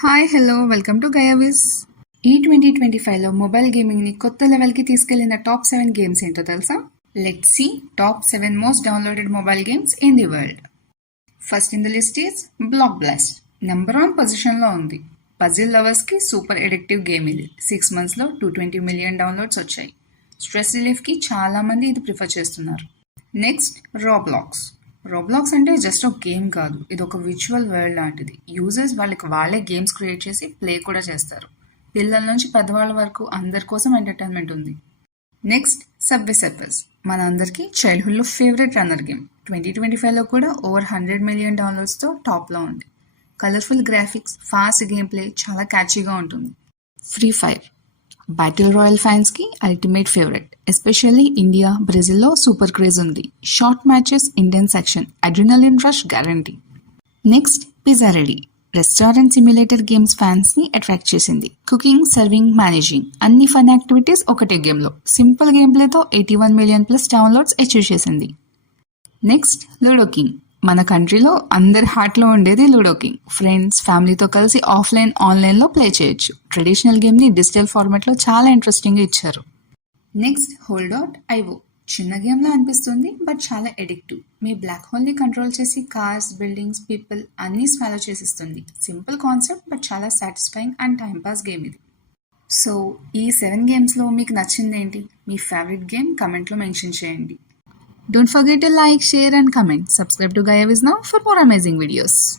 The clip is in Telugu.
హాయ్ హలో వెల్కమ్ టు గయావిస్. ఈ 2025లో మొబైల్ గేమింగ్ని కొత్త లెవెల్కి తీసుకెళ్లిన టాప్ 7 గేమ్స్ ఏంటో తెలుసా? Let's see top 7 most downloaded mobile games in the world. First in the list is Block Blast. Number 1 పొజిషన్లో ఉంది. పజిల్ లవర్స్కి సూపర్ ఎడిక్టివ్ గేమ్ ఇది. 6 monthsలో 220 మిలియన్ డౌన్లోడ్స్ వచ్చాయి. స్ట్రెస్ రిలీఫ్కి చాలా మంది ఇది ప్రిఫర్ చేస్తున్నారు. Next Roblox. రోబ్లాక్స్ అంటే జస్ట్ ఒక గేమ్ కాదు, ఇది ఒక విర్చువల్ వరల్డ్ లాంటిది. యూజర్స్ వాళ్ళే గేమ్స్ క్రియేట్ చేసి ప్లే కూడా చేస్తారు. పిల్లల నుంచి పెద్దవాళ్ళ వరకు అందరి కోసం ఎంటర్టైన్మెంట్ ఉంది. Next subway surfers. మన అందరికీ చైల్డ్హుడ్లో ఫేవరెట్ రన్నర్ గేమ్. 2025లో కూడా ఓవర్ 100 మిలియన్ డౌన్లోడ్స్తో టాప్లో ఉంది. Colourful graphics, fast game play చాలా క్యాచీగా ఉంటుంది. Free fire. Battle royale fans కి అల్టిమేట్ ఫేవరెట్. ఎస్పెషల్లీ ఇండియా, బ్రెజిల్లో సూపర్ క్రేజ్ ఉంది. Short matches, intense action, adrenaline rush guarantee. Next pizza ready. Restaurant simulator games fans ని అట్రాక్ట్ చేసింది. కుకింగ్, సర్వింగ్, మేనేజింగ్ అన్ని ఫన్ యాక్టివిటీస్ ఒకటే గేమ్ లో. సింపుల్ గేమ్ ప్లేతో 81 మిలియన్ ప్లస్ డౌన్లోడ్స్ అచీవ్ చేసింది. Next ludo king. మన కంట్రీలో అందరి హార్ట్లో ఉండేది లూడో కింగ్. ఫ్రెండ్స్, ఫ్యామిలీతో కలిసి ఆఫ్లైన్, ఆన్లైన్లో ప్లే చేయొచ్చు. ట్రెడిషనల్ గేమ్ని డిజిటల్ ఫార్మాట్లో చాలా ఇంట్రెస్టింగ్గా ఇచ్చారు. Next Hold.io. చిన్న గేమ్లా అనిపిస్తుంది బట్ చాలా ఎడిక్టివ్. మీ బ్లాక్ హోల్ని కంట్రోల్ చేసి కార్స్, బిల్డింగ్స్, పీపుల్ అన్నీ స్వాలో చేసిస్తుంది. సింపుల్ కాన్సెప్ట్ బట్ చాలా satisfying and time pass game ఇది. సో ఈ 7 గేమ్స్లో మీకు నచ్చింది ఏంటి? మీ ఫేవరెట్ గేమ్ కమెంట్లో మెన్షన్ చేయండి. Don't forget to like, share and comment. Subscribe to Gaia Viz now for more amazing videos.